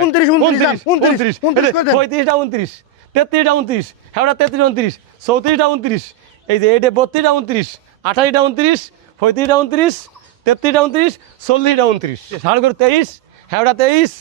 29 29 29 35টা 29 33টা 29 হেওড়া 33 29 34টা 29 এই যে এটা 32টা 29 28টা 29 35টা 29 33টা 29 40টা 29 ষাড় গরু 23 হেওড়া 23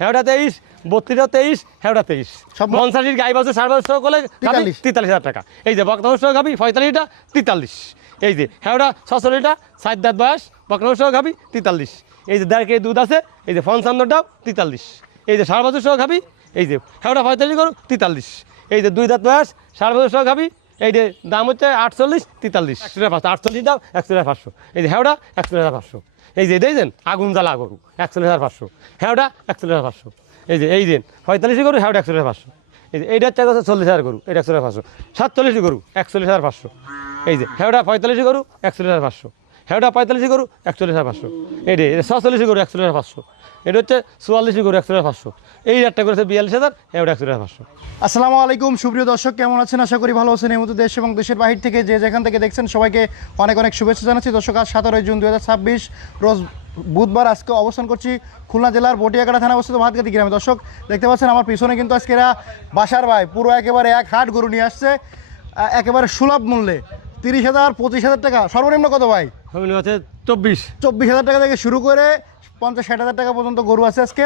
হেওড়া 23 32টা 23 হেওড়া 23 সব 50 গাই বাজে 5.5 করে 43,000 টাকা এই যে বকনাউশ গাবি 45টা 43 এই যে হেওড়া 46টা 7 দাঁত বয়স বকনাউশ গাবি 43 এই যে 1.5 কেজি দুধ আছে এই যে 55টাও 43 এই যে 5.5 গাবি এই যে হেওড়া 45 গরু 43 এই যে 2 দাঁত বয়স 5.5 গাবি এই যে দাম হচ্ছে 48 43 48 দাও 1,500 এই যে হেওড়া 1,500 এই যে দেখছেন আগুন জ্বালা গরু 1,500 হেওড়া 1,500 এই যে 45 গরু হেওড়া 1,500 এই যে এইটার চার 40,000 গরু এটা 1,500 47 গরু 41,500 এই যে হেওড়া 45 গরু 41,500 হেওড়া 45 গরু 41,500 এই যে 46 গরু 41,500 এটা হচ্ছে 44 গরু 1,500 এই একটা করেছে 42,000 হেওড়া 1,500। আসসালামু আলাইকুম সুপ্রিয় দর্শক, কেমন আছেন? আশা করি ভালো আছেন। এই মতো দেশ এবং দেশের বাহির থেকে যে যেখান থেকে দেখছেন সবাইকে অনেক অনেক শুভেচ্ছা জানাচ্ছি। দর্শক, আজ 17 জুন 2026 রোজ বুধবার। আজকে অবস্থান করছি খুলনা জেলার বটিয়াকাটা থানা অবস্থিত ভাতগাতি গ্রামে। দর্শক দেখতে পাচ্ছেন আমার পিছনে কিন্তু আজকে এরা বাসার ভাই পুরো একেবারে এক হাট গরু নিয়ে আসছে একেবারে সুলভ মূল্যে 30,000 25,000 টাকা। সর্বনিম্ন কত ভাই? সর্বনিম্ন হচ্ছে 24,000 টাকা থেকে শুরু করে 50-60,000 টাকা পর্যন্ত গরু আছে আজকে।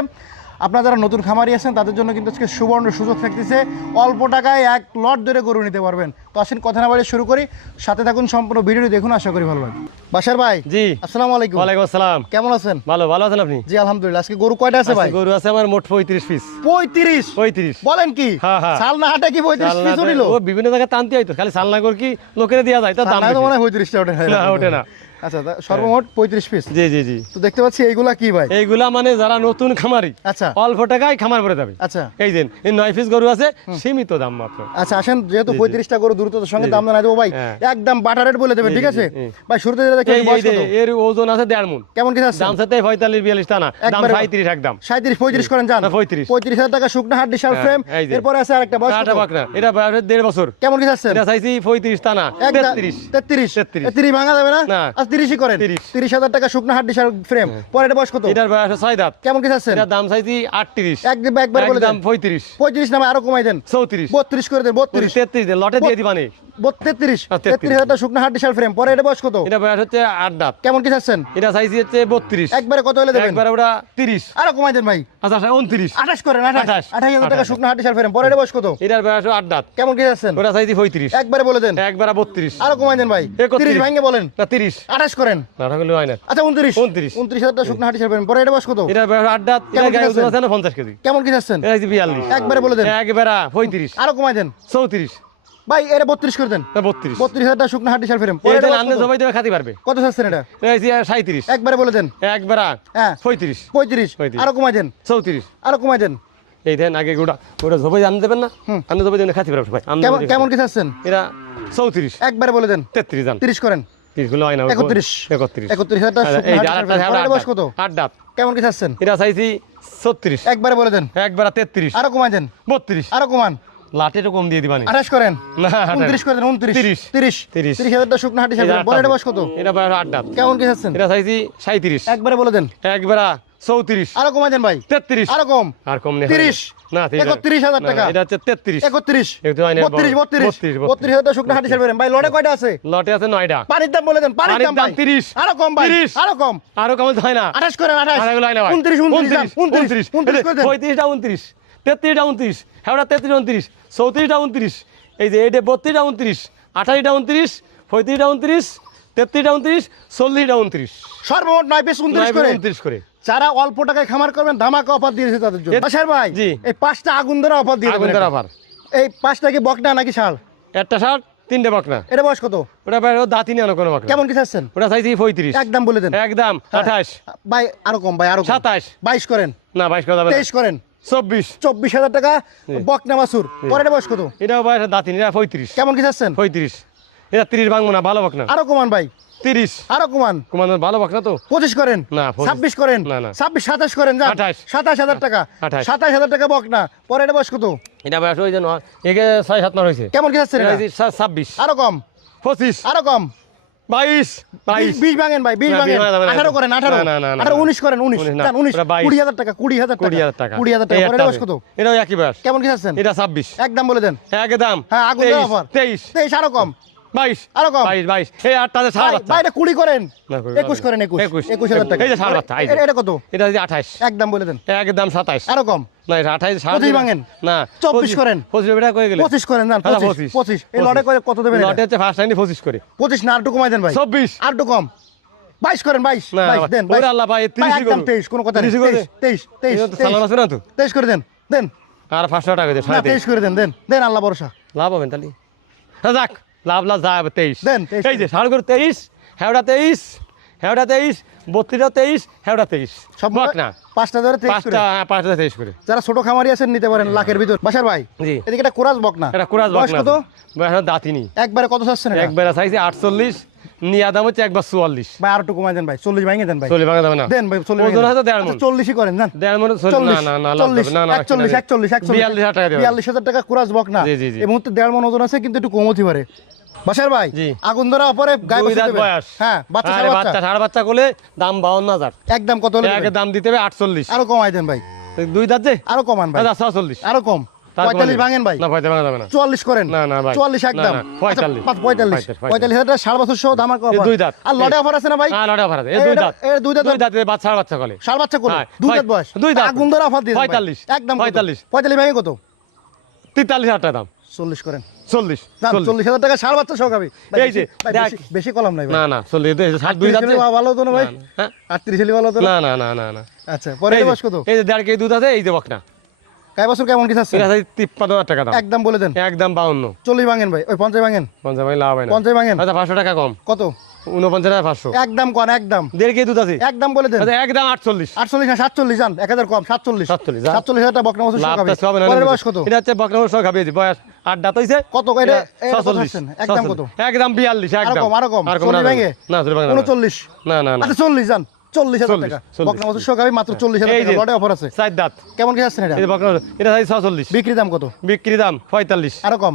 আপনারা যারা নতুন খামারি আছেন তাদের জন্য কিন্তু আজকে সুবর্ণ সুযোগ থাকতেছে, অল্প টাকায় এক লট ধরে গরু নিতে পারবেন। তো আসেন কথা না বাড়িয়ে শুরু করি, সাথে থাকুন, সম্পূর্ণ ভিডিওটি দেখুন, আশা করি ভালো লাগবে। বাসার ভাই জি আসসালামু আলাইকুম। ওয়ালাইকুম আসসালাম। কেমন আছেন? ভালো আছেন আপনি? জি আলহামদুলিল্লাহ। আজকে গরু কয়টা আছে ভাই? গরু আছে আমার মোট 35 পিস। 35 বলেন কি? হ্যাঁ হ্যাঁ, সালনা হাটে কি 35 পিস নিল? ও বিভিন্ন জায়গায় টানতে হইতো, খালি সালনা করে কি লোকেরা দেয়া যায়, তো দাম না, মানে 35টা ওঠে না, ওঠে না। আচ্ছা, সর্বমোট 35 পিস। জি জি জি। তো দেখতে পাচ্ছি এইগুলা কি ভাই? এইগুলা মানে যারা নতুন খামারি, আচ্ছা, অল্প টাকায় খামার করে যাবে। আচ্ছা, এই যে এই 9 পিস গরু আছে, সীমিত দাম মাত্র। আচ্ছা আসেন, যেহেতু 35টা গরু দ্রুততার সঙ্গে দাম জানা দেবো ভাই, একদম বাটার রেট বলে দেবেন, ঠিক আছে ভাই? শুরুতে যেটা দেখেন এর ওজন আছে 1.5 মণ। কেমন কি আছে? দাম সাথে 45-42 টানা, দাম 35 একদম। 37-35 করেন জান? 35,000 টাকা শুকনা হাট ডিশাল ফ্রেম। এরপরে আছে আরেকটা বয়স কত? এটা বয়স 1.5 বছর। কেমন কি আছে? এটা চাইছি 35 টানা, 33 ভাঙা যাবে না? আজ 30ই করেন। 30,000 টাকা শুকনা হাট ডিশাল ফ্রেম। পরে এটা বয়স কত? এটার বয়স 6 দাঁত। কেমন কি আছে? এটার দাম চাইছি 38, একবার বলে দাম 35 নামে আরো কমাই দেন, 34 32 করে দেন, 33 দেন, লটে দিয়ে দিবানি। 33,000 টাকা শুকনা হাট ডিশাল ফ্রেম। পরে এটা বয়স কত? এটা বয়স হচ্ছে 8 দাঁত। কেমন কি আছেন? এটা চাইছি হচ্ছে 32, একবারে কত হলে দেবেন? একবারে ওটা 30, আরো কমাই দেন ভাই। আচ্ছা 29 28 করেন। 28,000 টাকা শুকনা হাট ডিশাল ফ্রেম। পরে এটা বয়স কত? এটার বয়স 8 দাঁত। কেমন কি আছেন? ওটা চাইছি 35, একবারে বলে দেন। একবারে 32, আরো কমাই দেন ভাই। 30 ভাঙে বলেন। না 30, 28 করেন। না থাকলে হয় না। আচ্ছা 29 29 29,000 টাকা শুকনা হাট ডিশাল ফ্রেম। পরে এটা বয়স কত? এটার বয়স 8 দাঁত। এটা গায়ে ওজন আছে না 50 কেজি। কেমন কি আছেন? এটা চাইছি 42, একবারে বলে দেন। একবারে 35, আরো কমাই দেন। 34 ভাই এটা 32 করে দেন। 32 32,000 টাকা শুকনা হাট ডিশাল ফ্রেম। পরে এটা এটা আনলে সবাই দেবে খাতি পারবে। কত চাচ্ছেন এটা? এটা চাইছি 37, একবারে বলে দেন। একবারে হ্যাঁ 35 35 আরো কমাই দেন। 34 আরো কমাই দেন। এই দেন আগে গোটা সবাই আনতে দেবেন না, আনতে সবাই দেবেন খাতি পারবে সবাই। কেমন কি চাচ্ছেন? এটা 34, একবারে বলে দেন। 33 জান। 30 করেন। 30 গুলো হয় না। 31,000 টাকা শুকনা এই হাট আরেকটা ডিশাল ফ্রেম। পরে এটা বয়স কত? 8 দাঁত। কেমন কি চাচ্ছেন? এটা চাইছি 36, একবারে বলে দেন। একবারে 33, আরো কমাই দেন। 32 আরো কমান। লাটেরও কম দিয়ে দিবানি। 28 করেন। না 29 করে দেন। 29 30,000 টাকা শুকনা হাট ডিশাল ফ্রেম। পরে এটা বয়স কত? এটা বয়স 8 দাঁত। কেমন কি চাচ্ছেন? এটা চাইছি 37, একবারে বলে দেন। একবারে 34, আরো কমাই দেন ভাই। 33 আরো কম। আর কম নেই। 30 না 31,000 টাকা। এটা হচ্ছে 33, 31 একটু হয় না। 32,000 টাকা শুকনা হাট ডিশাল ফ্রেম। ভাই লটে কয়টা আছে? লটে আছে 9টা। পানির দাম বলে দেন। পানির দাম ভাই 30, আরো কম ভাই। 30 আরো কম। আরো কম হয় না। 28 করেন। 28 আর এগুলো হয় না ভাই। 29 করে দেন। 35টা 29, 33টা 29, হেওড়া 33 29, 34টা 29, এই যে এটা 32টা 29, 28টা 29, 35টা 29, 33টা 29, 40টা 29, সর্বমোট 9 পিস 29 করে। 29 করে। যারা অল্প টাকায় খামার করবেন ধামাকা অফার দিয়েছে তাদের জন্য। বাসার ভাই জি। এই 5টা আগুন ধরা অফার দিয়ে আগুন দেবেন। ধরা অফার। এই 5টা কি বকনা নাকি ষাঁড়? একটা ষাট, 3টে বকনা। এটা বয়স কত? ওটা ভাই দাঁতই নেই কোনো বকনা। কেমন কি চাচ্ছেন? ওটা চাইছি 35, একদম বলে দেন। একদম 28, ভাই আরো কম ভাই, আরো কম। 27, 22 করেন। না 22 করা যাবে না। 23 করেন। 24 টাকা বকনা বাছুর। পরে এটা বয়স কত? এটাও বয়স দাঁতই নেই, 35, কেমন কি চাচ্ছেন? 35, এটা 30 ভাঙবো না, ভালো বকনা। আরো কমান ভাই। 30, আরো কমান। কুমার ভালো বকনা তো। 25 করেন। না 26 করেন। না না 26 27 করেন যান। 27,000 টাকা। 27,000 টাকা বকনা। পরে এটা বয়স কত? এটা বয়স ওই জন্য একে 6-7 মাস হয়েছে। কেমন কি চাচ্ছেন এটা? 26, আরো কম। 25, আরো কম। 22 20 ভাঙেন ভাই, 20 না, ভাঙেন, 20 ভাঙা যাবে না। 18 করেন, 18 না, না, না, 18 না। 19 করেন, 19 19 না, জান, 19 ওটা 22 20,000 টাকা, 20,000 টাকা, 20,000 টাকা 20,000 টাকা, এই পরের একটা বয়স কত? আছে। এটাও একই বয়স। কেমন কি চাচ্ছেন? এটা 26 একদম বলে দেন। একদম। হ্যাঁ, আগুন দেওয়া অফার। 23 23 আরো কম, 22 আরো কম। 22 এই 8টা আছে সাড়ে বাচ্চা। বাইরে 20 করেন, না, 20 21 করেন, 21,000 টাকা। এই যে সাড়ে বাচ্চা, এই যে। এটা কত? এটা যদি 28 একদম বলে দেন। একদম 27 আরো কম, না এটা 28 25 ভাঙেন। না 24 করেন। 25 বেটা কই গেলে 25 করেন, জান, হ্যাঁ, 25 25 এই লটে কত দেবেন? লটে হচ্ছে ফার্স্ট টাইম 25 করে 25 না, আর একটু কমাই দেন ভাই, 24 আর একটু কম, 22 করেন, 22 না 22 দেন, ওরে আল্লাহ ভাই 30 একদম 23, কোনো কথা নেই, 23 সালাম আছে না তো 23 করে দেন, দেন, আর 500 টাকা দিয়ে না 23 23 করে দেন, দেন, দেন, আল্লাহ ভরসা। লাভ হবে তাহলে হ্যাঁ যাক লাভ যায় 23 দেন, 23 এই যে সাড়ে করে 23 হেওড়া 23 হেওড়া 23 32 23 হেওড়া 23 সব বক না পাঁচটা ধরে 23 করে। পাঁচটা 23 করে যারা ছোট খামারি আছেন নিতে পারেন লাখের ভিতর। বাসার ভাই, জি এদিকে একটা কোরাস বক না, এটা কুরাজ বক বয়স না কত? বয়স দাঁতিনি একবারে কত চাচ্ছেন এটা? একবার চাইছে 48 নিয়া দাম হচ্ছে একবার 44 ভাই আর একটু কমাই দেন ভাই, 40 ভাঙে দেন ভাই, চলে ভাঙা যাবে না দেন ভাই 40 ওজন হয়তো 1.5 মণ। 40ই করেন, জান, 1.5 মণ 40, না না লাভ হবে না না 41 42,000 টাকা দেবে 42,000 টাকা কোরাস বক না। জি, জি, জি। এই মুহূর্তে 1.5 মণ ওজন আছে, কিন্তু একটু কম হতে পারে। বাসার ভাই, জি। আগুন ধরা পরে গায়ে দুই বসে দাঁত দেবেন। বয়স হ্যাঁ, বাচ্চা আরে সারা বাচ্চা বাচ্চা, সাড়ে বাচ্চা করলে দাম 52,000 একদম কত হলে একে দেবেন? দাম দিতে হবে 48 আরো কমাই দেন ভাই, দুই দাঁত যে আরো কমান ভাই, 46 আরো কম, 45 ভাঙেন ভাই, না 45 ভাঙা যাবে না 44 করেন, না, না ভাই। 44 একদম, না, না, 45 45,000 টাকা 7 বছর সহ ধামাকা এই অফার। দুই দাঁত। আর লটে অফার আছে না ভাই? হ্যাঁ লড়া ভাড়া এই দুই দাঁত দুই দাঁত, দুই দাঁত বাচ্চা সাড়ে বাচ্চা কলে সার বাচ্চা করে, হ্যাঁ, দুই দাঁত বয়স, দুই দাঁত। আগুন ধরা অফার দিয়ে দেন ভাই। 45, একদম 45 45 ভাঙে কত? 43,000 টাকা দাম 40 করেন, 40 জান, 40,000 টাকা সার বাচ্চা সহ খাবি ভাই। এই যে, ভাই, দেখ। বেশি কলম নাই ভাই, না না 40 এই যে সাত দুই দাঁত যে। ভালো হতো না ভাই, না, না, হ্যাঁ? 38 হলে ভালো হতো না। না না না না না আচ্ছা, পরে এই যে, বয়স কত? এই যে 1.5 কেজি দুধ আছে এই যে বকনা কয় বছর কেমন কি চাচ্ছেন? এটা আছে 53,000 টাকা দাম একদম বলে দেন। একদম 52 40 ভাঙেন ভাই, ওই 50 ভাঙেন, 50 ভাই লাভ হয় না 50 ভাঙেন, আচ্ছা 500 টাকা কম কত? 49,500 একদম কোন, একদম 1.5 কেজি দুধ আছে একদম বলে দেন। আচ্ছা একদম 48 48 না 47 জান, 1000 কম, 47 47 জান। 47,000 টাকা বকনা বছর সহ লাভ খাবি। তো হবে না পরের বয়স কত? এটা হচ্ছে বকনা সহ খাবি এই যে বয়স 8 দাঁত হইছে কত এটা? এটা কত 46 আছেন? একদম কত? একদম 42 আরো একদম কম, আরো কম, আর কম 40 না ভাঙে? না 40 ভাঙে না 39, না না না আচ্ছা 40 জান, 40,000 টাকা 40 বকনা বছর সহ খাবি, মাত্র 40,000 এই টাকা যে লটে অফার আছে। 4 দাঁত কেমন কি আছেন এটা? এই যে বকনা এটা আছে 46 বিক্রি দাম কত? বিক্রি দাম 45 আরো কম,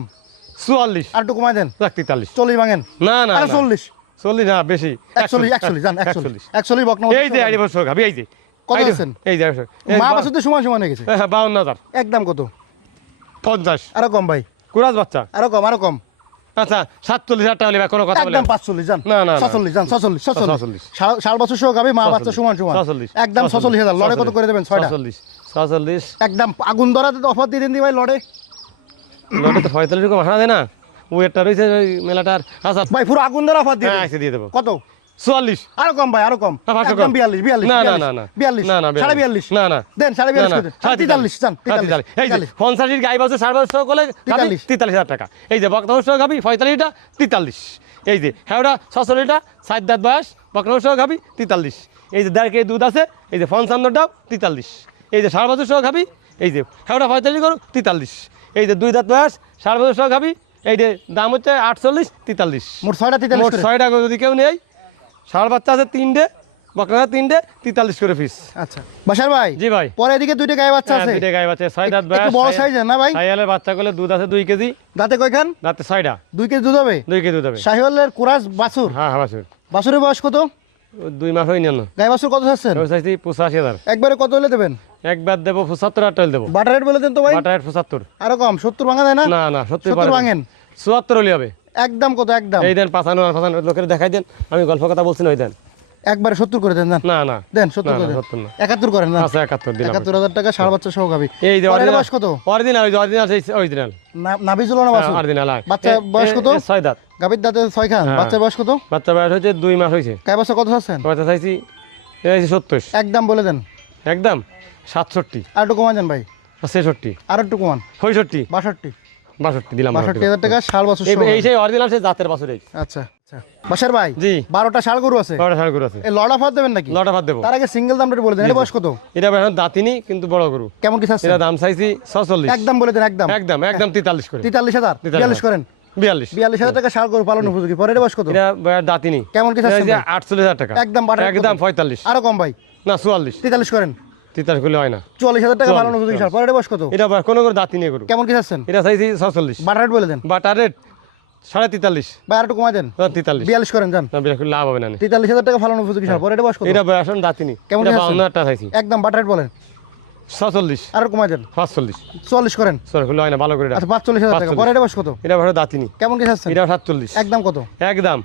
44 আর একটু কমাই দেন, 43 40 ভাঙেন, না না আরো না 40, 40 না বেশি 41 জান, 41 বকনা বছর এই যে সহ আইডি খাবি। বছর খাবি এই যে কত আইডি- আছেন? এই যে মা বাছুর তো সমান সমান হয়ে গেছে। 52,000 একদম কত? 50 আরো কম ভাই, কুরাজ বাচ্চা আরো কম, আরো কম, আচ্ছা 47,000 টাকা হলে কোনো কথা বলে একদম 45 জান, না, না, না। 46 জান, 46 46 শাল বছর সহ খাবি, মা বাচ্চা সমান সমান, 46 একদম 46,000 লড়ে কত করে দেবেন? 6টা 46 একদম আগুন ধরাতে তো অফার দিয়ে দিন দি ভাই লড়ে। লটে তো 45 রকম ভাড়া দেয় না ওয়েটটা রয়েছে ওই মেলাটার আচ্ছা ভাই পুরো আগুন ধরা অফার দিয়ে হ্যাঁ দিন। আজকে দিয়ে দেবো কত? 44 আরো কম ভাই, আরো কম, হ্যাঁ, 500 একদম কম। 42 না, না, না, না। 42 না, না, 42 না, না। দেন 42 না, করে দেন, না, 43 জান, 43 এই যে 43 50 গাই বাছুর 7,500 করলে 43,000 টাকা এই যে বকনা সহ খাবি 45টা 43 এই যে হেওড়া 46টা 4 দাঁত বয়স বকনা সহ খাবি 43 এই যে 1.5 কেজি দুধ আছে এই যে 55টাও 43 এই যে 7 বছর সহ খাবি এই যে হেওড়া 45 করো 43 এই যে 2 দাঁত বয়স 7 বছর সহ খাবি এই যে দাম হচ্ছে 48 43 মোট 6টা 43 মোট করে। 6 টাকা যদি কেউ নেই ষাঁড় বাচ্চা আছে 3টে বকনা 3টে 43 করে পিস আচ্ছা বাসার ভাই, জি ভাই পরে এদিকে দুইটা গায়ে বাচ্চা আছে, দুইটা গাই বাচ্চা 6 দাঁত একটু বয়স বড় সাইজের না ভাই? সাইয়ালের বাচ্চা করলে দুধ আছে 2 কেজি দাঁতে কয়খান? দাঁতে 6টা 2 কেজি দুধ হবে। 2 কেজি দুধ হবে শাহিওয়ালের কুরাস বাছুর, হ্যাঁ হ্যাঁ বাছুর বাছুরের বয়স কত? 2 মাস হয়নি না গায়ে বাছুর কত চাচ্ছেন? চাইছি 85,000 একবারে কত হলে দেবেন? একবার দেবো 75 টাকা দেবো বাটার রেট বলে দেন তো ভাই, বাটা 75 আরো কম, 70 ভাঙা যায় না? না না 70 70 ভাঙেন, 74 হলে হবে একদম কত? একদম এই দেন 55 লোকের দেখাই দেন আমি গল্প কথা বলছি না ওই দেন একবারে 70 করে দেন, জান না না দেন 70 না, করে দেন, 70 না 71 করেন না, আচ্ছা 71 দিলাম 71,000 টাকা ষাঁড় বাচ্চা সহ খাবি। এই যে পরের বয়স কত? অরিজিনাল অরিজিনাল নাভিজুল না বাছুর? অরিজিনাল বাচ্চা বয়স কত? 6 দাঁত গাভীর দাঁতে 6 খান, হ্যাঁ। বাচ্চার বয়স কত? বাচ্চা বয়স হচ্ছে 2 মাস হয়েছে গায়ে বাচ্চা কত চাচ্ছেন? বাচ্চা চাইছি এই 70 একদম বলে দেন, একদম 67 আর একটু কমান দেন ভাই, 66 আর একটু কমান, 65 62 দিলাম 62,000 টাকা ষাঁড় বাছুর সহ। এই সেই অরিজিনাল সেই জাতের বাছুর এই আচ্ছা আচ্ছা বাসার ভাই, জি 12টা ষাঁড় গরু আছে, বড় সার গরু আছে এই লড়া ফাত দেবেন নাকি? লটা ভাত দেবো তার আগে সিঙ্গেল দাম রেট বলে দেন, এটা বয়স কত? এটা এখন দাঁতিনি কিন্তু বড় গরু কেমন কি চাচ্ছেন? এটা দাম চাইছি 46 একদম বলে দেন, একদম একদম একদম 43 করে 43,000 42 করেন, 42 42,000 টাকা ষাঁড় গরু পালন উপযোগী। পরের বয়স কত? এটা দাঁতিনি কেমন কি চাচ্ছেন ভাই? 48,000 টাকা একদম বাটার একদম 45 আরো কম ভাই, না 44 43 করেন, 43 করলে হয় না 44,000 টাকা পালন উপযোগী ষাঁড়। পরের বয়স কত? এটা কোনো করে দাঁতিনি গরু কেমন কি চাচ্ছেন? এটা চাইছি 46 বাটার রেট বলে দেন, বাটার রেট 43.5 ভাই আর একটু কমাই দেন 43 42 করেন যান না বিরাট লাভ হবে না 43,000 টাকা ফালানো উপযোগী সার পরে এটা বয়স কত এটা বয়স এখন দাঁতিনি কেমন এটা চাচ্ছেন? 52 টাকা চাইছি একদম বাটার বলেন 46 আর একটু কমাই দেন 45 44 করেন সরি হলো হয় না ভালো করে আচ্ছা 45,000 টাকা পরে এটা বয়স কত এটা বড় দাঁতিনি কেমন কি চাচ্ছেন এটা 47 একদম কত একদম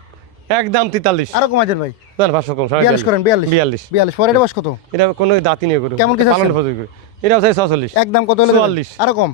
43 আরো কমাই দেন ভাই জান 500 কম 42 করেন 42 42 পরে এটা বয়স কত এটা কোনো দাঁতিনি গরু কেমন কি চাচ্ছেন? পালন উপযোগী গরু এটা চাই 46 একদম কত হলো 44 আরো কম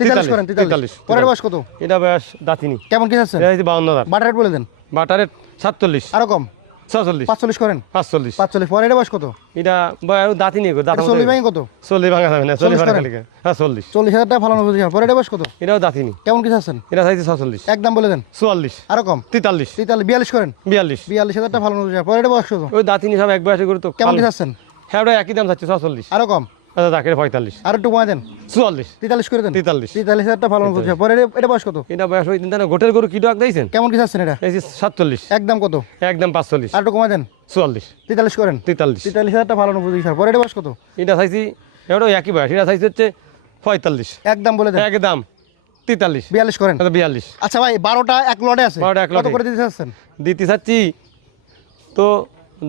43 করেন 43 43 পরে এটা বয়স কত এটা বয়স দাঁতিনি কেমন কি চাচ্ছেন এটা হচ্ছে 52,000 বাটার রেট বলে দেন বাটারের 47 আরো কম 46 45 করেন 45 45 পরে এটা বয়স কত এটা বয়স দাঁতিনি গরু দাঁত এটা 40 ভাঙে কত 40 ভাঙা যাবে না 40 ভাঙা করেন? লিখে হ্যাঁ 40 40,000 টাকা ফালানো উপযোগী সার পরে এটা বয়স কত এটাও দাঁতিনি কেমন কি চাচ্ছেন এটা চাইছি 46 একদম বলে দেন 44 আরো কম 43 42 করেন 42 42,000 টাকা ফালানো উপযোগী সার পরে এটা বয়স কত ওই দাঁতিনি সব এক বয়সে গরু তো কেমন কি চাচ্ছেন হ্যাঁ ওটা একই দাম চাচ্ছি 46 আরো কম আচ্ছা তাকে 45 আর একটু কমাই দেন 44 43 করে দেন 43 43,000 টাকা ফালানো উপযোগী সার পরে এটা বয়স কত এটা বয়স ওই দিন তাহলে গোটের গরু কি ডাক দিয়েছেন কেমন কি চাচ্ছেন এটা এই যে 47 একদম কত একদম 45 আর একটু কমাই দেন 44 43 করেন 43 43,000 টাকা ফালানো উপযোগী সার পরে এটা বয়স কত এটা চাইছি এটাও একই বয়স এটা চাইছি হচ্ছে 45 একদম বলে দেন একদম 43 42 করেন আচ্ছা 42 আচ্ছা ভাই 12টা এক লটে আছে 12টা এক কত লটে। করে দিতে চাচ্ছেন দিতে চাচ্ছি তো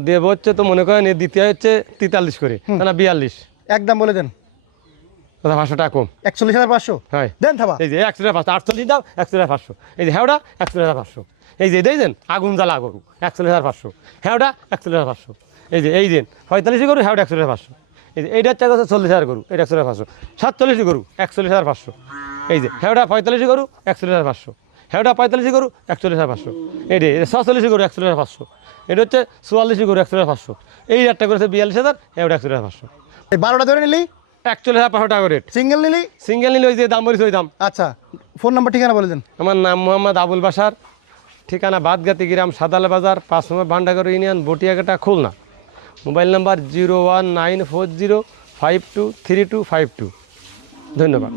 দেব হচ্ছে তো মনে করেন এর দ্বিতীয় হচ্ছে 43 করে না 42 একদম বলে দেন আচ্ছা 500 টাকা কম 41,500 হ্যাঁ দেন থাবা এই যে 100 48 দাও 100 এই যে হেওড়া 100 এই যে দেখছেন আগুন জ্বালা গরু 100 হেওড়া 100 এই যে 45 গরু হেওড়া 100 এই যে এইটা হচ্ছে 40,000 গরু এটা 100 47 গরু 41,500 এই যে হেওড়া 45 গরু 100 হেওড়া 45 গরু 41,500 এই যে 46 গরু 100 এটা হচ্ছে 44 গরু 100 এই একটা করেছে 42,000 হেওড়া 100 এই 12টা ধরে নিলি 41,500 টাকা রেট সিঙ্গেল নিলি সিঙ্গেল নিলে ওই যে দাম বলিস ওই দাম আচ্ছা ফোন নাম্বার ঠিকানা বলে দেন আমার নাম মোহাম্মদ আবুল বাসার ঠিকানা বাদগাতি গ্রাম সাদালা বাজার 5 number Bhandagar union Batiaghata Khulna mobile number 01940523252 ধন্যবাদ